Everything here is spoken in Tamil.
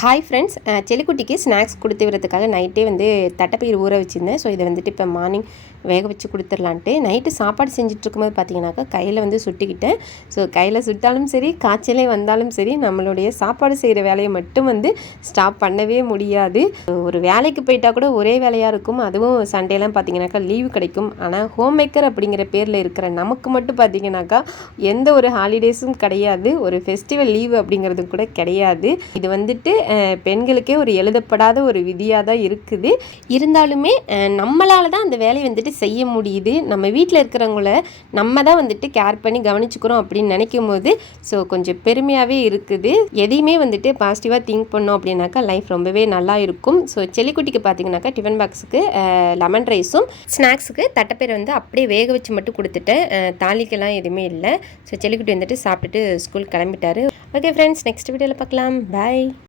ஹாய் ஃப்ரெண்ட்ஸ், செல்லிக்குட்டிக்கு ஸ்நாக்ஸ் கொடுத்து விடுறதுக்காக நைட்டே வந்து தட்டைப்பயிர் ஊற வச்சுருந்தேன். ஸோ இதை வந்துட்டு இப்போ மார்னிங் வேக வச்சு கொடுத்துர்லான்ட்டு நைட்டு சாப்பாடு செஞ்சுட்ருக்கும்போது பார்த்தீங்கன்னாக்கா கையில் வந்து சுட்டிக்கிட்டேன். ஸோ கையில் சுட்டாலும் சரி, காய்ச்சலே வந்தாலும் சரி, நம்மளுடைய சாப்பாடு செய்கிற வேலையை மட்டும் வந்து ஸ்டாப் பண்ணவே முடியாது. ஒரு வேலைக்கு போயிட்டால் கூட ஒரே வேலையாக இருக்கும். அதுவும் சண்டேலாம் பார்த்தீங்கன்னாக்கா லீவு கிடைக்கும். ஆனால் ஹோம் மேக்கர் அப்படிங்கிற பேரில் இருக்கிற நமக்கு மட்டும் பார்த்தீங்கன்னாக்கா எந்த ஒரு ஹாலிடேஸும் கிடையாது, ஒரு ஃபெஸ்டிவல் லீவு அப்படிங்கிறது கூட கிடையாது. இது வந்துட்டு பெண்களுக்கே ஒரு எழுதப்படாத ஒரு விதியாக தான் இருக்குது. இருந்தாலுமே நம்மளால் தான் அந்த வேலையை வந்துட்டு செய்ய முடியுது. நம்ம வீட்டில் இருக்கிறவங்கள நம்ம தான் வந்துட்டு கேர் பண்ணி கவனிச்சுக்கிறோம் அப்படின்னு நினைக்கும் போது ஸோ கொஞ்சம் பெருமையாகவே இருக்குது. எதையுமே வந்துட்டு பாசிட்டிவாக திங்க் பண்ணோம் அப்படின்னாக்கா லைஃப் ரொம்பவே நல்லா இருக்கும். ஸோ செல்லிக்குட்டிக்கு பார்த்தீங்கன்னாக்கா டிஃபன் பாக்ஸுக்கு லெமன் ரைஸும் ஸ்நாக்ஸுக்கு தட்டைப்பயிரை வந்து அப்படியே வேக வச்சு மட்டும் கொடுத்துட்டேன். தாளிக்கெல்லாம் எதுவுமே இல்லை. ஸோ செல்லிக்குட்டி வந்துட்டு சாப்பிட்டுட்டு ஸ்கூல் கிளம்பிட்டாரு. ஓகே ஃப்ரெண்ட்ஸ், நெக்ஸ்ட் வீடியோவில் பார்க்கலாம். பாய்.